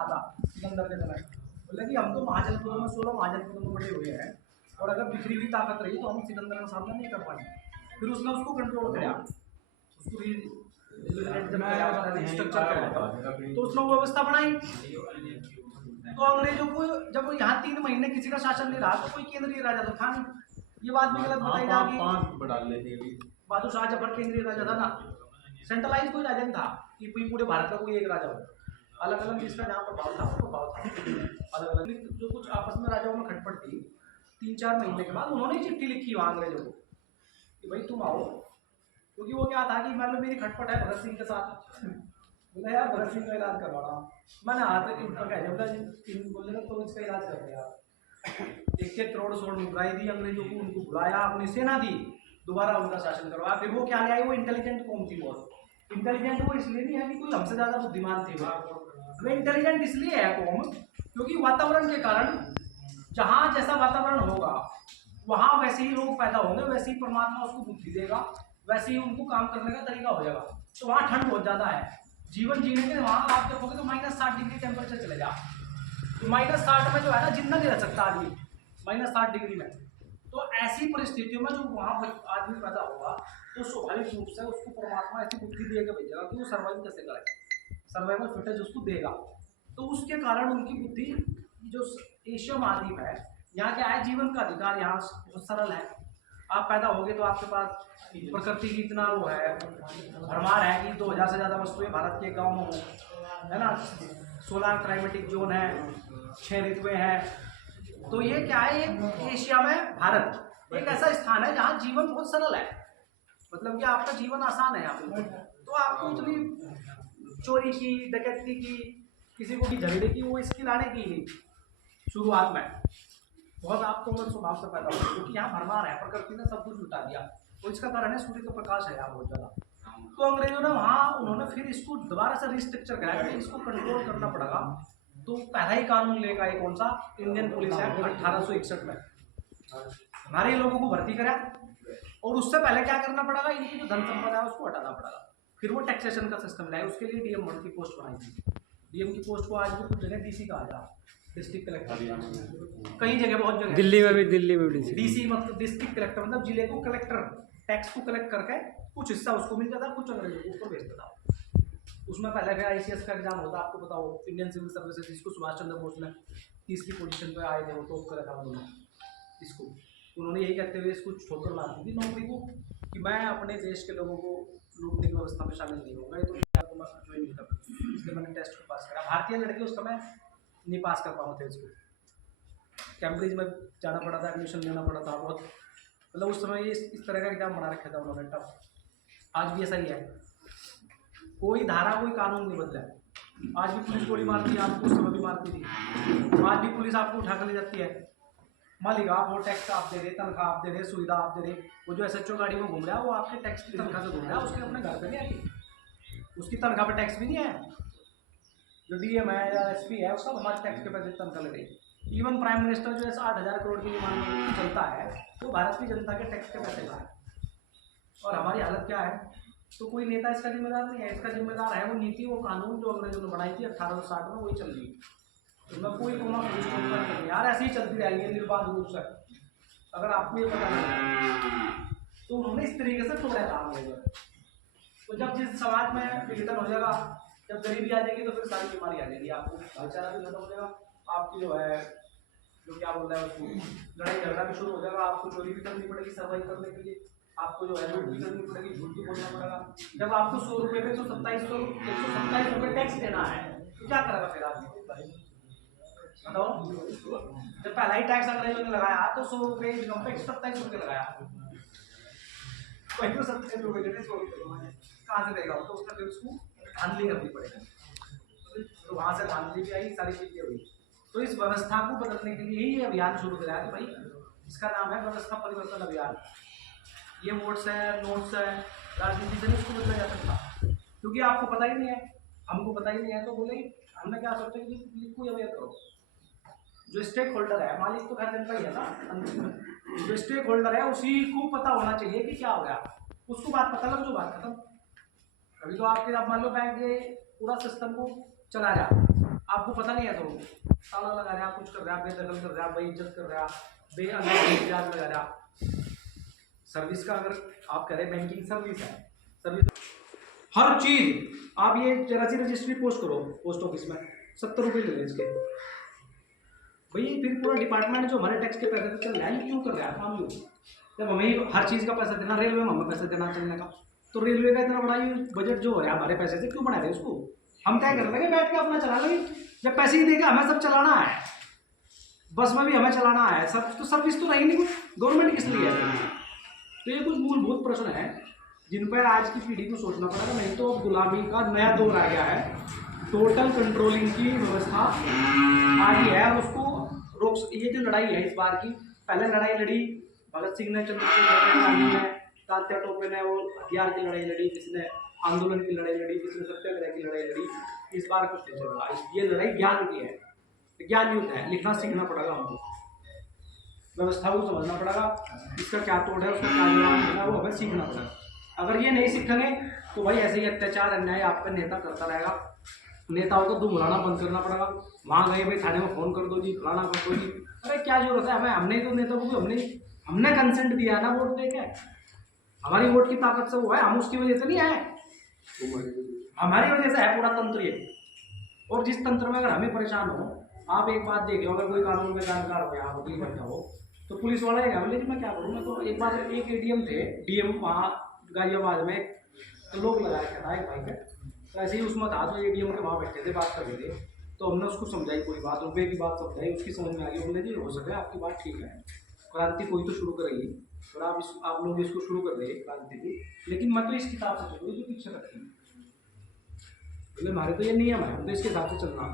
आधा सिकंदर के समय। बोले कि हम तो महाजनपदों में 16 महाजनपदों में बड़े हुए हैं और अगर बिखरी हुई ताकत रही तो हम सिकंदर का सामना नहीं कर पाएंगे। फिर उसने उसको कंट्रोल किया, उसको स्ट्रक्चर कराया तो उसने वो व्यवस्था बनाई। तो अंग्रेजों को जब यहाँ 3 महीने किसी का शासन नहीं रहा तो कोई केंद्रीय राजा तो था नहीं, ये बात भी गलत बताई जाएगी। बहादुर शाह जफर केंद्रीय राजा था ना, सेंट्रलाइज कोई राजा नहीं था कि पूरे भारत का कोई एक राजा हो, अलग अलग जिसका जहाँ प्रभाव था वो प्रभाव था अलग अलग। जो कुछ आपस में राजाओं में खटपट थी 3-4 महीने के बाद उन्होंने चिट्ठी लिखी वहाँ अंग्रेजों को कि भाई तुम आओ, क्योंकि वो क्या था कि मतलब मेरी खटपट है भगत सिंह के साथ। बोला यार भगत सिंह का इलाज करवा रहा हूँ मैंने हाथ बोले तो इसका इलाज कर दिया। 1 करोड़ स्वर्ण मुद्राएं दी अंग्रेजों को, उनको बुलाया, अपनी सेना दी, दोबारा उनका शासन करवाया। फिर वो क्या ले आई, वो इंटेलिजेंट कौम थी बहुत। इंटेलिजेंट वो इसलिए नहीं है कि कोई हमसे ज्यादा बुद्धिमान थे, वो इंटेलिजेंट इसलिए है कौम क्योंकि वातावरण के कारण जहाँ जैसा वातावरण होगा वहाँ वैसे ही लोग पैदा होंगे, वैसे ही परमात्मा उसको बुद्धि देगा, वैसे ही उनको काम करने का तरीका हो जाएगा। तो वहाँ ठंड बहुत ज्यादा है, जीवन जीने के वहाँ आप देखोगे तो -60 डिग्री टेम्परेचर चले जा, तो -60 में जो है ना जिंदा नहीं रह सकता आदमी -60 डिग्री में। तो ऐसी परिस्थितियों में जो वहाँ आदमी पैदा होगा तो स्वाभाविक रूप से उसको परमात्मा ऐसी बुद्धि देकर भेजेगा कि वो सर्वाइव कैसे करे, सर्वाइवल फिटनेस उसको देगा। तो उसके कारण उनकी बुद्धि जो एशिया महाद्वीप है यहाँ क्या है, जीवन का अधिकार यहाँ बहुत सरल है। आप पैदा होगे तो आपके पास प्रकृति की इतना वो है भरमार है कि 2000 से ज़्यादा वस्तुएं भारत के गाँव में हो, है ना। 16 क्लाइमेटिक जोन है, 6 ऋतुएं हैं। तो ये क्या है, ये एशिया में भारत एक ऐसा स्थान है जहाँ जीवन बहुत सरल है, मतलब कि आपका जीवन आसान है यहाँ पे। तो आपको उतनी चोरी की, डकैती की, किसी को भी झगड़े की वो इसकी लाने की नहीं शुरुआत में, बहुत आपको तो स्वभाव से पैदा होगा क्योंकि यहाँ भरमार है, प्रकृति ने सब कुछ लुटा दिया। तो इसका कारण है सूर्य का प्रकाश है यहाँ बहुत ज़्यादा। तो अंग्रेजों ने वहाँ उन्होंने फिर इसको दोबारा से रिस्ट्रक्चर कराया कि इसको कंट्रोल करना पड़ेगा। तो पहला ही कानून लेकर आए कौन सा, इंडियन पुलिस एक्ट 1861 में हमारे लोगों को भर्ती करा। और उससे पहले क्या करना पड़ेगा, इनकी जो धन संपदा है उसको हटाना पड़ेगा। फिर वो टैक्सेशन का सिस्टम लाए, उसके लिए डीएम की पोस्ट बनाई थी। डीएम की पोस्ट को आज भी कुछ जगह डीसी कहा जा, डिस्ट्रिक्ट कलेक्टर, कई जगह बहुत जगह दिल्ली में भी डीसी मतलब डिस्ट्रिक्ट कलेक्टर, मतलब जिले को कलेक्टर टैक्स को कलेक्ट करके कुछ हिस्सा उसको मिल जाता, कुछ अंग्रेजों को ऊपर भेजता था। उसमें पहले फिर आईसीएस का एग्जाम होता, आपको बताओ इंडियन सिविल सर्विसेज, जिसको सुभाष चंद्र बोस ने 30 पोजीशन पे आए थे, वो टॉप करा था उन्होंने इसको। उन्होंने यही कहते हुए इसको ठोकर मार दी थी नौकरी को कि मैं अपने देश के लोगों को लूटने की व्यवस्था में शामिल नहीं होगा, तो ज्वाइन नहीं कर, इसलिए मैंने टेस्ट को पास करा। भारतीय लड़के उस समय नहीं पास कर पाए थे इसको, कैम्ब्रिज में जाना पड़ा था, एडमिशन लेना पड़ा था बहुत, मतलब उस समय ये इस तरह का एग्जाम बना रखा था उन्होंने टफ। आज भी ऐसा ही है, कोई धारा कोई कानून नहीं बदला है। आज भी पुलिस गोली मारती है आपको, उस समय भी मारती थी, आज भी पुलिस आपको उठा कर ले जाती है। मालिक आप वो टैक्स आप दे रहे, तनख्वाह आप दे रहे, सुविधा आप दे रहे। वो जो एसएचओ गाड़ी में घूम रहा है वो आपके टैक्स की तनख्वाह से घूम रहा है, उसके अपने घर पे नहीं आती, उसकी तनख्वाह पे टैक्स भी नहीं है। जो डीएम है या एसपी है वो सब हमारे टैक्स के पैसे तनख्वाह ले रही। इवन प्राइम मिनिस्टर जो है 8,000 करोड़ की मान चलता है वो भारत की जनता के टैक्स के पैसे का है। और हमारी हालत क्या है, तो कोई नेता इसका जिम्मेदार नहीं है, इसका जिम्मेदार है वो नीति, वो कानून जो अंग्रेजों ने बनाई थी 1860 में, वही चल रही है। तो कोई कोना यार ऐसे ही चलती रहेगी निर्बाध रूप से, अगर आपको ये पता नहीं। तो उन्होंने इस तरीके से तोड़ा था अंग्रेजों। तो जब जिस समाज में विघटन हो जाएगा, जब गरीबी आ जाएगी तो फिर सारी बीमारी आ जाएगी, आपको भाईचारा भी खत्म हो जाएगा, आपकी जो है जो क्या बोलता है उसको लड़ाई झगड़ा भी शुरू हो जाएगा, आपको चोरी भी करनी पड़ेगी सर्वाइव करने के लिए, आपको जो है लूट भी करनी पड़ेगी, झूठ भी बोलना पड़ेगा। जब आपको 100 रुपये में 127 रुपये टैक्स देना है तो क्या करेगा फिर आदमी, बताओ। जब पहला ही टैक्स अंग्रेजों ने लगाया तो 100 रुपये इनकम पे 27 रुपये लगाया, वही तो 27 रुपये देते 100 रुपये कहाँ से देगा, तो उसका फिर उसको धांधली करनी पड़ेगी। तो वहाँ से धांधली भी आई, सारी चीजें हुई। तो इस व्यवस्था को बदलने के लिए ही अभियान शुरू कराया कि भाई इसका नाम है व्यवस्था परिवर्तन अभियान। ये वोट्स है, नोट्स है, राजनीति से नहीं इसको बदला जा सकता, क्योंकि आपको पता ही नहीं है, हमको पता ही नहीं है। तो बोले हमने क्या सोचा कि पब्लिक को अवेयर करो, जो स्टेक होल्डर है, मालिक तो खैर जनता ही है ना, जो स्टेक होल्डर है उसी को पता होना चाहिए कि क्या हो गया, उसको बात पता लग जो बात खत्म। अभी तो आपके आप मान लो बैंक ये पूरा सिस्टम को चला रहा है, आपको पता नहीं है तो ताला लगा रहा, कुछ कर रहा, बेदखल कर रहा, बेइज्जत कर रहा, बेअदब लगा रहा। सर्विस का अगर आप कह रहे हैं बैंकिंग सर्विस है, सर्विस हर चीज आप ये जरा सी रजिस्ट्री पोस्ट करो पोस्ट ऑफिस में, 70 रुपये ले लें इसके भाई। फिर पूरा डिपार्टमेंट जो हमारे टैक्स के पैसे से चल रहा है क्यों कर रहा है काम यूँ? जब हमें हर चीज़ का पैसा देना, रेलवे में हमें पैसा देना चलने का, तो रेलवे का इतना बड़ा ये बजट जो हो रहा है हमारे पैसे से क्यों बना रहे उसको? हम क्या कर लेंगे बैठ के अपना चला लेंगे, जब पैसे ही देंगे हमें सब चलाना है, बस में भी हमें चलाना है, सब तो सर्विस तो रही नहीं कुछ, गवर्नमेंट किस लिए है? तो ये कुछ मूलभूत प्रश्न है जिन पर आज की पीढ़ी को सोचना पड़ेगा, नहीं तो अब गुलामी का नया दौर आ गया है, टोटल कंट्रोलिंग की व्यवस्था आ गई है और उसको रोक। ये जो लड़ाई है इस बार की, पहले लड़ाई लड़ी भगत सिंह ने, चंद्रशेखर गांधी ने, तात्या टोपे ने वो हथियार की लड़ाई लड़ी, किसने आंदोलन की लड़ाई लड़ी, किसने सत्याग्रह की लड़ाई लड़ी। इस बार कुछ नहीं चल रहा, ये लड़ाई ज्ञान की है, ज्ञान युद्ध है। लिखना सीखना पड़ेगा हमको, व्यवस्था को समझना पड़ेगा, इसका क्या तोड़ है, उसका क्या जवाब है, वो हमें सीखना पड़ेगा। अगर ये नहीं सीखेंगे तो भाई ऐसे ही अत्याचार अन्याय आपका नेता करता रहेगा। नेताओं को दुमड़ाना बंद करना पड़ेगा। वहाँ गए भाई थाने में फोन कर दो जी, फलाना कर दो जी, अरे क्या जरूरत है हमें? हमने तो नेता को हमने कंसेंट दिया है ना वोट दे के, हमारी वोट की ताकत से वो है, हम उसकी वजह से नहीं आए, हमारी वजह से है पूरा तंत्र ये। और जिस तंत्र में अगर हमें परेशान हो, आप एक बात देखिए, अगर कोई कानून में जानकार हो, यहाँ वकील बैठा हो, तो पुलिस वाला है लेकिन मैं क्या करूँ, मैं तो एक बार एक एडीएम थे, डीएम वहाँ गाजियाबाद में, तो लोग लगा रखा था एक भाई का, तो ऐसे ही उसमें था, तो एडीएम के वहाँ बैठे थे, बात कर रहे थे, तो हमने उसको समझाई पूरी बात, रुपये की बात समझाई, उसकी समझ में आ गई, बोले जी हो सके आपकी बात ठीक है, क्रांति कोई तो शुरू करेगी और आप लोग इसको शुरू कर रहे हैं क्रांति की, लेकिन मैं तो इस किताब से चलूँ जो पीछे रखी, बोले हमारे तो ये नियम है, हम तो इसके हिसाब से चलना।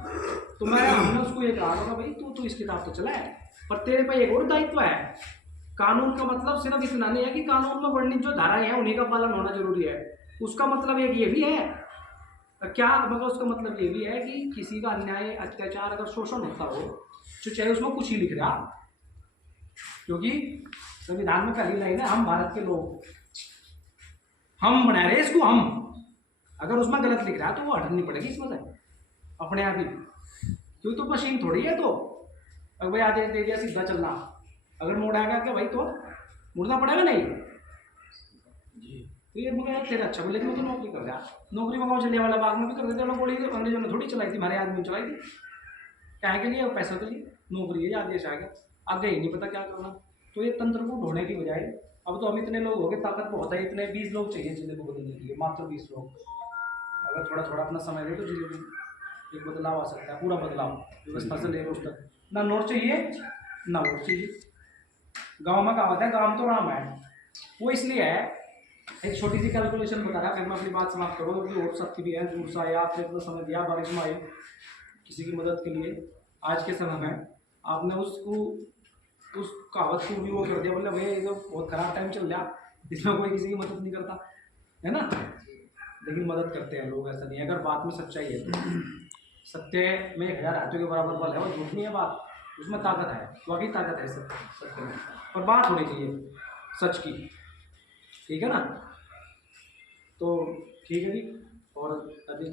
तो मैं हमने उसको ये कहा था भाई तू इस किताब से चला है, पर तेरे पे एक और दायित्व है। कानून का मतलब सिर्फ इतना नहीं है कि कानून में वर्णित जो धाराएं हैं उन्हीं का पालन होना जरूरी है, उसका मतलब एक ये भी है, क्या मतलब उसका मतलब ये भी है कि किसी का अन्याय अत्याचार अगर शोषण होता हो तो चाहे उसमें कुछ ही लिख रहा, क्योंकि संविधान में पहली लाइन है हम भारत के लोग, हम बना रहे इसको, हम अगर उसमें गलत लिख रहा है तो वो हटनी पड़ेगी इसमें से अपने आप ही, क्योंकि तो मशीन थोड़ी है। तो अगर भाई आदेश दे दिया सीधा चलना, अगर मोड़ आएगा क्या भाई तो मुड़ना पड़ेगा नहीं जी। तो ये मुझे तेरे अच्छा बोले कि मैं तो नौकरी कर रहा, नौकरी में चलिए वाला बाग में भी कर देते लोग, गोली अंग्रेजों ने थोड़ी चलाई थी, हमारे आदमी चलाई थी, क्या के लिए? पैसों के लिए, नौकरी है, आदेश आ गया, आगे ही नहीं पता क्या करना। तो ये तंत्र को ढोने की बजाय अब तो हम इतने लोग हो गए, ताकत बहुत है, इतने 20 लोग चाहिए चीज़ें को बदलने के लिए, मात्र 20 लोग, अगर थोड़ा थोड़ा अपना समय दे तो चीज़ों में एक बदलाव आ सकता है, पूरा बदलाव व्यवस्था से लेकर उस तक। ना नोट चाहिए ना वोट चाहिए। गांव में कहावत है गांव तो राम है, वो इसलिए है, एक छोटी सी कैलकुलेशन बता रहा है, फिर मैं अपनी बात समाप्त करूँ, क्योंकि वोट सबकी भी है, दूर से आया, आपने इतना समय दिया, बारिश में आए किसी की मदद के लिए, आज के समय में आपने उसको उस कहावत को भी वो कर दिया, बोले भैया ये तो बहुत खराब टाइम चल रहा, इसमें कोई किसी की मदद नहीं करता है ना, लेकिन मदद करते हैं लोग, ऐसा नहीं है। अगर बात में सच्चाई है तो सत्य में 1000 हाथियों के बराबर बल है, वो झूठ नहीं है बात, उसमें ताकत है, वाकई ताकत है सत्य में, और बात होनी चाहिए सच की, ठीक है ना। तो ठीक है जी, और अभी